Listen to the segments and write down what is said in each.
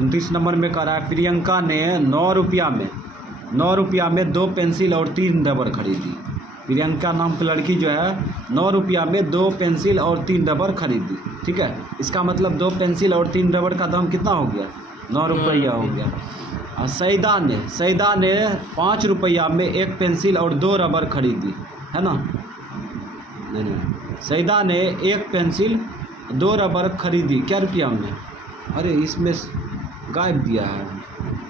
29 number में कह रहा है प्रियंका ने 9 रुपया में 2 पेंसिल और 3 रबर खरीदी। प्रियंका नाम की लड़की जो है 9 रुपया में 2 पेंसिल और 3 रबर खरीदी। ठीक है, इसका मतलब 2 पेंसिल और 3 रबर का दाम कितना हो गया? 9 रुपया हो गया। और सईदा ने 5 रुपया में 1 पेंसिल और 2 रबर खरीदी, है ना? नहीं, सईदा ने 1 पेंसिल 2 रबर खरीदी क्या रुपया में? अरे इसमें गायब दिया है।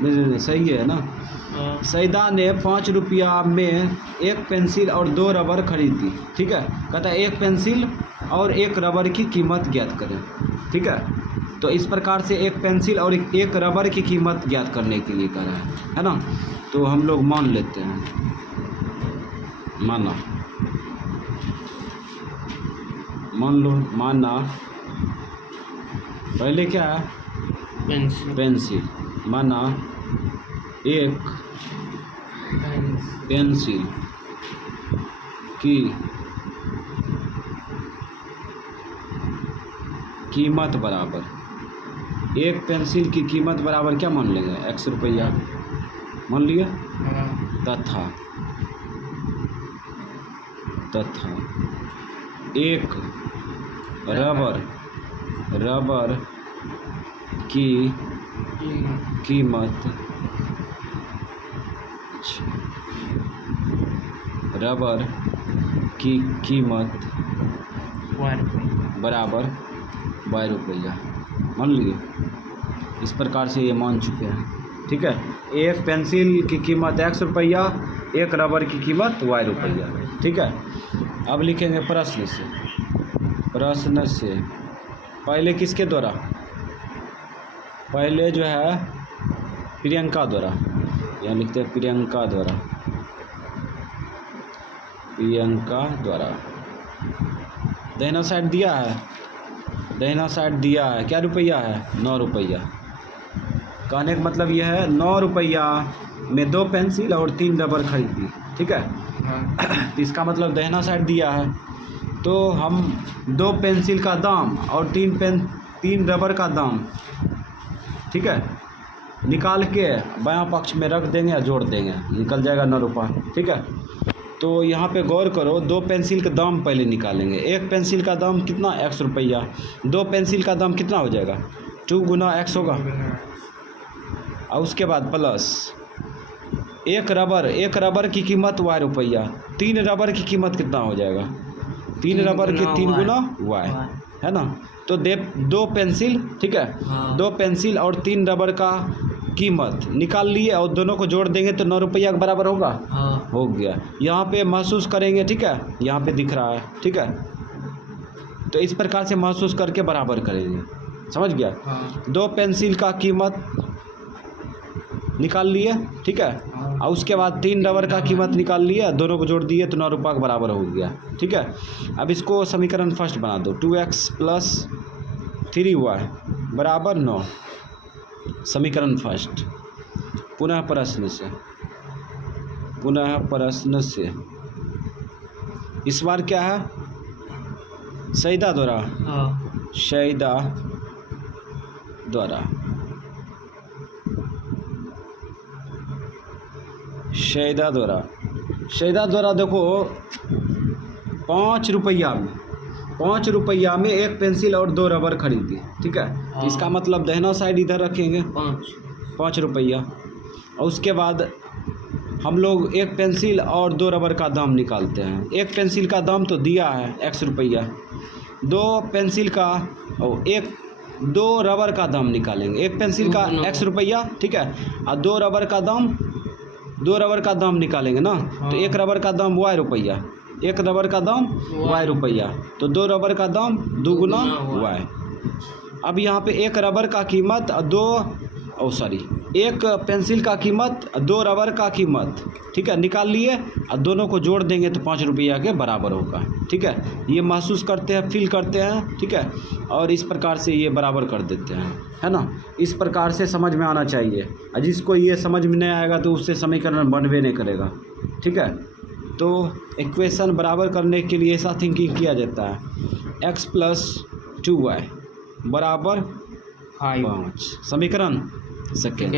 नहीं, सही है ना? सईदा ने 5 रुपया में 1 पेंसिल और 2 रबर खरीदी। ठीक है, कहता है 1 पेंसिल और 1 रबर की कीमत ज्ञात करें। ठीक है, तो इस प्रकार से 1 पेंसिल और 1 रबर की कीमत ज्ञात करने के लिए कह रहा है ना? तो हम लोग मान लेते हैं, माना पहले क्या है? पेंसिल। माना 1 पेंसिल की कीमत बराबर, 1 पेंसिल की कीमत बराबर क्या मान लेंगे? x रुपया मान लिया। तथा 1 रबर की कीमत, रबर की कीमत बराबर y रुपया मान लिए। इस प्रकार से ये मान चुके हैं। ठीक है, 1 पेंसिल की कीमत x रुपया, 1 रबर की कीमत y रुपया। ठीक है, अब लिखेंगे प्रश्न से पहले किसके द्वारा? पहले जो है प्रियंका द्वारा, यहाँ लिखते हैं प्रियंका द्वारा। दहिना साइड दिया है, क्या रुपया है? 9 रुपया। कहने का मतलब यह है 9 रुपया में 2 पेंसिल और 3 रबर खरीदी। ठीक है, तो इसका मतलब दहिना साइड दिया है, तो हम 2 पेंसिल का दाम और 3 रबर का दाम, ठीक है, निकाल के बायां पक्ष में रख देंगे या जोड़ देंगे, निकल जाएगा 9 रुपया। ठीक है, तो यहाँ पे गौर करो, 2 पेंसिल का दाम पहले निकालेंगे। 1 पेंसिल का दाम कितना? x रुपया। 2 पेंसिल का दाम कितना हो जाएगा? 2 गुना x होगा, और उसके बाद प्लस 1 रबर की कीमत y रुपया। 3 रबर की कीमत कितना हो जाएगा? 3 रबर की 3 गुना y, है ना? तो 2 पेंसिल, ठीक है, 2 पेंसिल और 3 रबर का कीमत निकाल लिए और दोनों को जोड़ देंगे तो 9 रुपया के बराबर होगा। हो गया। यहाँ पे महसूस करेंगे, ठीक है, यहाँ पे दिख रहा है। ठीक है, तो इस प्रकार से महसूस करके बराबर करेंगे, समझ गया? 2 पेंसिल का कीमत निकाल लिए, ठीक है, और उसके बाद 3 रबर का कीमत निकाल लिया, दोनों को जोड़ दिए तो 9 रुपया के बराबर हो गया। ठीक है, अब इसको समीकरण फर्स्ट बना दो। 2x + 3y बराबर 9, समीकरण फर्स्ट। पुनः प्रश्न से इस बार क्या है? सईदा द्वारा देखो 5 रुपया में 1 पेंसिल और 2 रबर खरीदी। ठीक है, इसका मतलब दाहिना साइड इधर रखेंगे 5 रुपया, और उसके बाद हम लोग 1 पेंसिल और 2 रबर का दाम निकालते हैं। 1 पेंसिल का दाम तो दिया है x रुपया, 2 पेंसिल का और 2 रबर का दाम निकालेंगे। 1 पेंसिल का x रुपया, ठीक है, और 2 रबर का दाम निकालेंगे ना, तो 1 रबर का दाम y रुपया, 1 रबर का दाम y रुपया, तो 2 रबर का दाम 2 गुना y। अब यहाँ पे 1 रबर का कीमत 1 पेंसिल का कीमत 2 रबर का कीमत, ठीक है, निकाल लिए और दोनों को जोड़ देंगे तो 5 रुपया के बराबर होगा। ठीक है, ये महसूस करते हैं, फील करते हैं, ठीक है, और इस प्रकार से ये बराबर कर देते हैं, है ना? इस प्रकार से समझ में आना चाहिए, और जिसको ये समझ में नहीं आएगा तो उससे समीकरण बनवे नहीं करेगा। ठीक है, तो इक्वेशन बराबर करने के लिए ऐसा थिंकिंग किया जाता है, x + 2y बराबर 5। समीकरण सेकेंड।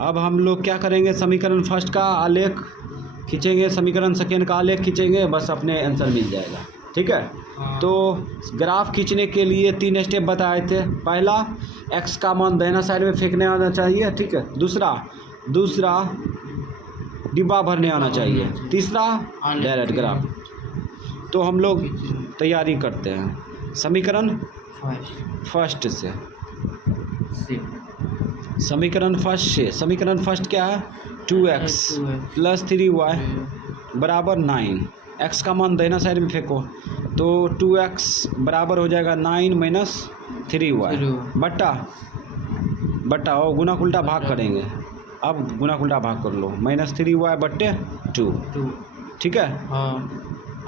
अब हम लोग क्या करेंगे, समीकरण फर्स्ट का आलेख खींचेंगे, समीकरण सेकेंड का आलेख खींचेंगे, बस अपने आंसर मिल जाएगा। ठीक है। तो ग्राफ खींचने के लिए 3 स्टेप बताए थे। पहला, x का मान दाहिना साइड में फेंकने आना चाहिए। ठीक है। दूसरा डिब्बा भरने आना चाहिए। तीसरा डायरेक्ट ग्राफ। तो हम लोग तैयारी करते हैं समीकरण फर्स्ट से। समीकरण फर्स्ट क्या है, 2x + 3y बराबर 9। x का मान दाहिना साइड में फेंको तो 2x बराबर हो जाएगा 9 - 3y बट्टा और गुना उल्टा भाग करेंगे। अब गुना उल्टा भाग कर लो, -3y बट्टे 2। ठीक है।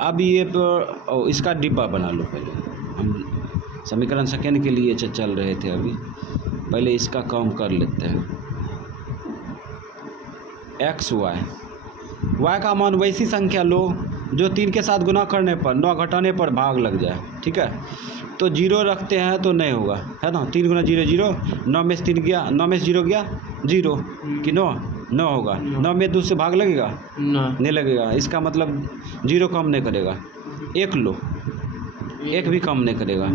अब ये इसका डिब्बा बना लो। पहले हम समीकरण सेकेंड के लिए चल रहे थे, अभी पहले इसका काम कर लेते हैं। x y का मान वैसी संख्या लो जो 3 के साथ गुना करने पर 9 घटाने पर भाग लग जाए। ठीक है। तो 0 रखते हैं तो नहीं होगा, है ना। 3 × 0 0, 9 में से 3 गया, 9 में से 0 गया 0 कि 9 होगा। 9 में 2 से भाग लगेगा, नहीं लगेगा। इसका मतलब 0 कम नहीं करेगा। 1 लो, 1 भी कम नहीं करेगा।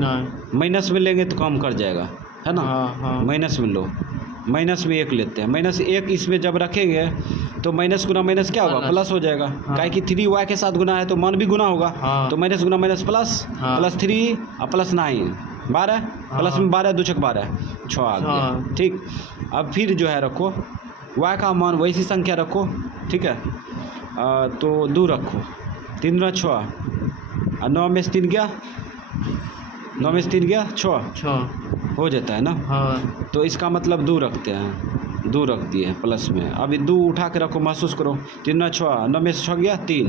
माइनस में लेंगे तो कम कर जाएगा, है ना। माइनस में लो, माइनस में 1 लेते हैं। -1 इसमें जब रखेंगे तो माइनस गुना माइनस क्या होगा, प्लस हो जाएगा। काहे कि 3y के साथ गुना है तो मान भी गुना होगा। तो माइनस गुना माइनस प्लस, +3 और +9 12, प्लस में 12 2 × 12 6 आ गया। ठीक। अब फिर जो है रखो y का मान वैसी संख्या रखो। ठीक है। तो 2 रखो, 3 × 6 और 9 में से 3 गया, 9 में से 3 गया 6 हो जाता है ना। तो इसका मतलब 2 रखते हैं, 2 रख दिए प्लस में। अभी 2 उठा के रखो, महसूस करो। 3 × 6, 9 में से 6 गया 3।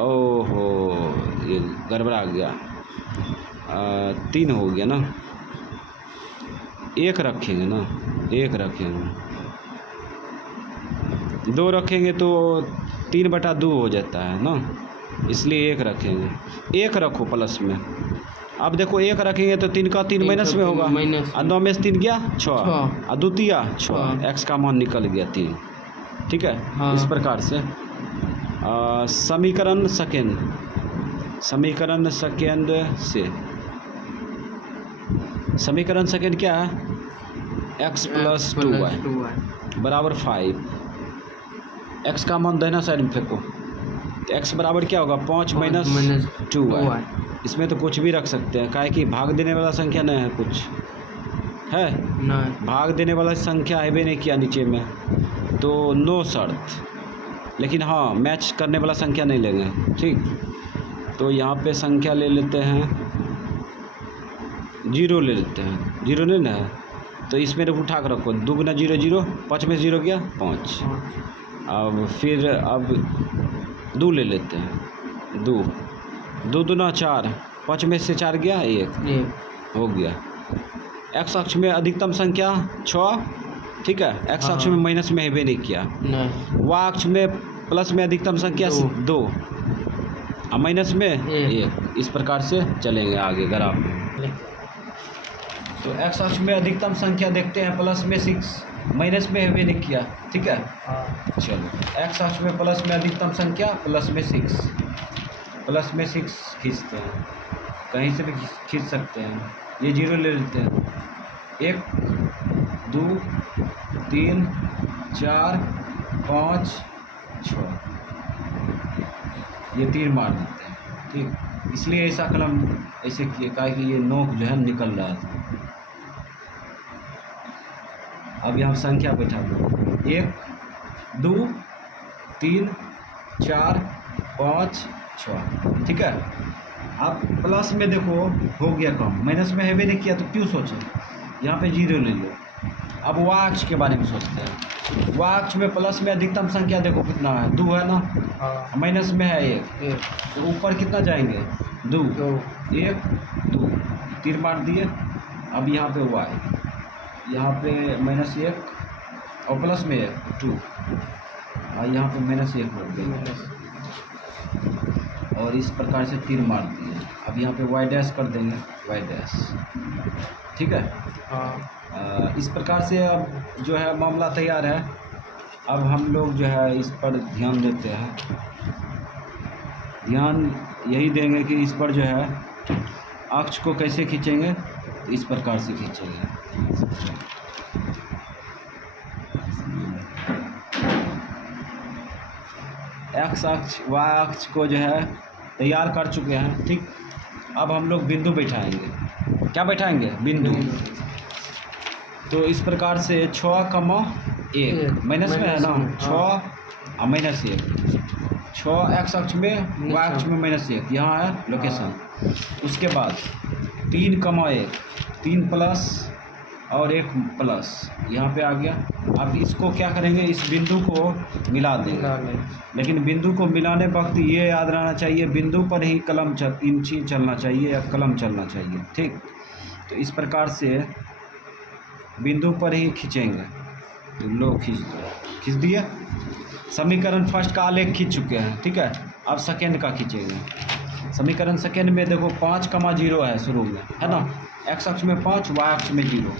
ओहो, ये गड़बड़ा गया। 3 हो गया ना। 1 रखेंगे ना, 1 रखेंगे। 2 रखेंगे तो 3/2 हो जाता है ना, इसलिए 1 रखेंगे। 1 रखो प्लस में। अब देखो 1 रखेंगे तो 3 का 3 माइनस में होगा, और 9 में से 3 गया 6 और द्वितीय 6, x का मान निकल गया 3। ठीक है। इस प्रकार से समीकरण सेकेंड से समीकरण सेकेंड क्या है, x + 2y बराबर 5। x का मान दाहिना साइड में फेंको तो x बराबर क्या होगा, 5 - 2y। इसमें तो कुछ भी रख सकते हैं, काहे कि भाग देने वाला संख्या नहीं है, कुछ है नहीं, भाग देने वाला संख्या है भी नहीं किया नीचे में, तो नो शर्त। लेकिन हाँ, मैच करने वाला संख्या नहीं लेंगे। ठीक। तो यहाँ पे संख्या ले लेते हैं 0 ले लेते हैं, 0 नहीं ना है तो इसमें उठा कर रखो। 2 × 0 0, 5 में 0 गया 5। अब फिर 2 ले लेते हैं, 2 2 × 4, 5 में से 4 गया 1 हो गया। x अक्ष में अधिकतम संख्या 6। ठीक है। x अक्ष में माइनस में है नहीं किया। y अक्ष में प्लस में अधिकतम संख्या 2 और माइनस में 1। इस प्रकार से चलेंगे आगे ग्राफ में। तो x अक्ष में अधिकतम संख्या देखते हैं, प्लस में 6, माइनस में है नहीं किया। ठीक है। चलो, x अक्ष में प्लस में अधिकतम संख्या प्लस में 6 खींचते हैं, कहीं से भी खींच सकते हैं। ये 0 ले लेते हैं, 1 2 3 4 5 6, ये 3 मार देते हैं। ठीक। इसलिए ऐसा कलम ऐसे किए, काहे कि ये नोक जो है निकल रहा था। अब यहाँ संख्या बैठा दो, 1 2 3 4 5 6। ठीक है। आप प्लस में देखो हो गया कम, माइनस में है भी नहीं किया तो क्यों सोचे, यहाँ पे 0 ले लो। अब y अक्ष के बारे में सोचते हैं। y अक्ष में प्लस में अधिकतम संख्या देखो कितना है, 2 है ना। माइनस में है 1 तो ऊपर कितना जाएंगे, 2 1 2, 3 मार दिए। अब यहाँ पे y, यहाँ पे -1 और प्लस में 2 और यहाँ पे -1 हो गया, और इस प्रकार से 3 मार दिए। अब यहाँ पे y डैश कर देंगे, y डैश। ठीक है। हाँ। इस प्रकार से अब जो है मामला तैयार है। अब हम लोग जो है इस पर ध्यान देते हैं, ध्यान यही देंगे कि इस पर जो है अक्ष को कैसे खींचेंगे, तो इस प्रकार से खींचेंगे। एक्स अक्ष वाई अक्ष को जो है तैयार कर चुके हैं, ठीक। अब हम लोग बिंदु बैठाएंगे। क्या बैठाएंगे? बिंदु। तो इस प्रकार से 6,1 माइनस में है ना, 6 और -1, 6 एक्स अक्ष में, वाई अक्ष में -1, यहाँ है लोकेशन। उसके बाद 3,1, 3 प्लस और 1 प्लस यहाँ पे आ गया। अब इसको क्या करेंगे, इस बिंदु को मिला देंगे। लेकिन बिंदु को मिलाने वक्त ये याद रहना चाहिए, बिंदु पर ही कलम इंची चलना चाहिए या कलम चलना चाहिए, ठीक। तो इस प्रकार से बिंदु पर ही खींचेंगे। तो लो खींच दिए। समीकरण फर्स्ट का आलेख खींच चुके हैं, ठीक है। अब सेकेंड का खींचेंगे। समीकरण सेकेंड में देखो 5,0 है शुरू में, है ना। एक्स अक्ष में 5, वाई अक्ष में 0।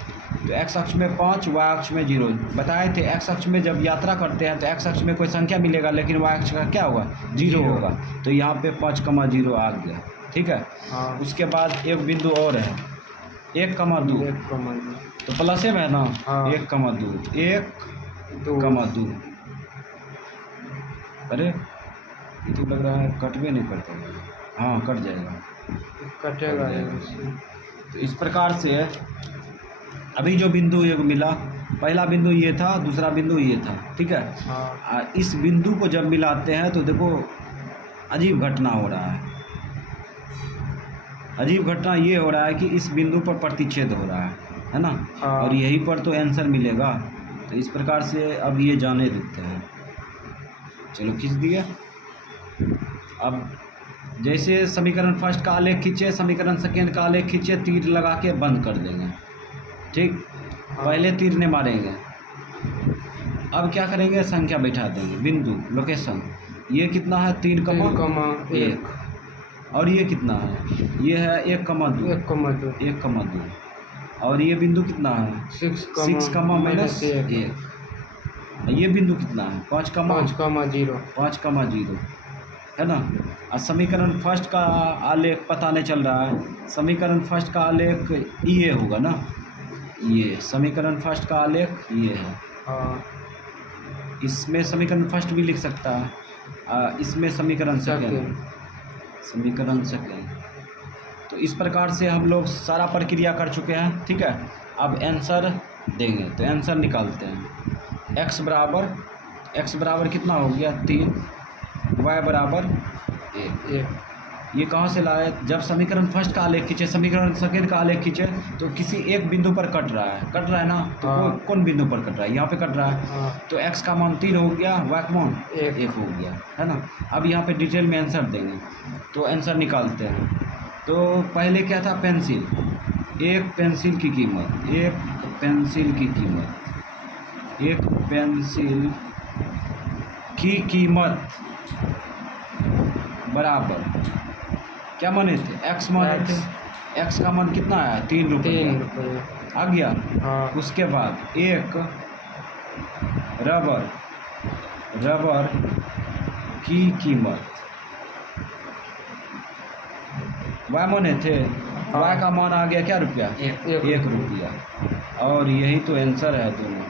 तो एक्स अक्ष में 5, वाई अक्ष में 0 बताए थे। एक्स अक्ष में जब यात्रा करते हैं तो एक्स अक्ष में कोई संख्या मिलेगा, लेकिन वाई अक्ष का क्या होगा? 0 होगा। तो यहाँ पे 5,0 आ गया, ठीक है। उसके बाद एक बिंदु और है 1,2, तो प्लस में है ना। 1,2, 1,2। अरे ये तो लग रहा है कटवे नहीं करता। हाँ कट जाएगा, कटेगा। तो इस प्रकार से अभी जो बिंदु एक मिला, पहला बिंदु ये था, दूसरा बिंदु ये था, ठीक है। इस बिंदु को जब मिलाते हैं तो देखो अजीब घटना हो रहा है। अजीब घटना ये हो रहा है कि इस बिंदु पर प्रतिच्छेद हो रहा है ना। और यहीं पर तो आंसर मिलेगा। तो इस प्रकार से अब ये जाने देते हैं। चलो खींच दिया। अब जैसे समीकरण फर्स्ट का आलेख खींचे, समीकरण सेकेंड का आलेख खींचे, तीर लगा के बंद कर देंगे, ठीक। पहले तीर ने मारेंगे। अब क्या करेंगे, संख्या बैठा देंगे, बिंदु लोकेशन। ये कितना है? 3,1। और ये कितना है? ये है 1,2। 1,2। और ये बिंदु कितना है? 6, -1। ये बिंदु कितना है? 5,0 है ना। और समीकरण फर्स्ट का आलेख पता नहीं चल रहा है। समीकरण फर्स्ट का आलेख ये होगा ना, ये समीकरण फर्स्ट का आलेख ये है। इसमें समीकरण फर्स्ट भी लिख सकता है, इसमें समीकरण सेकेंड। तो इस प्रकार से हम लोग सारा प्रक्रिया कर चुके हैं, ठीक है। अब आंसर देंगे, तो आंसर निकालते हैं। x बराबर कितना हो गया? 3, y बराबर 1। ये कहाँ से लाए? जब समीकरण फर्स्ट का आलेख खींचे, समीकरण सेकेंड का आलेख खींचे, तो किसी एक बिंदु पर कट रहा है ना। तो कौन बिंदु पर कट रहा है? यहाँ पे कट रहा है। तो x का मान 3 हो गया, y का मान 1 हो गया, है ना। अब यहाँ पे डिटेल में आंसर देंगे, तो आंसर निकालते हैं। तो पहले क्या था? पेंसिल। एक पेंसिल की कीमत बराबर क्या माने थे? एक्स माने थे। एक्स का मान कितना आया? 3 रुपये आ गया। उसके बाद एक रबर की कीमत वाई माने थे। वाई का मान आ गया क्या रुपया? 1 रुपया। और यही तो आंसर है दोनों।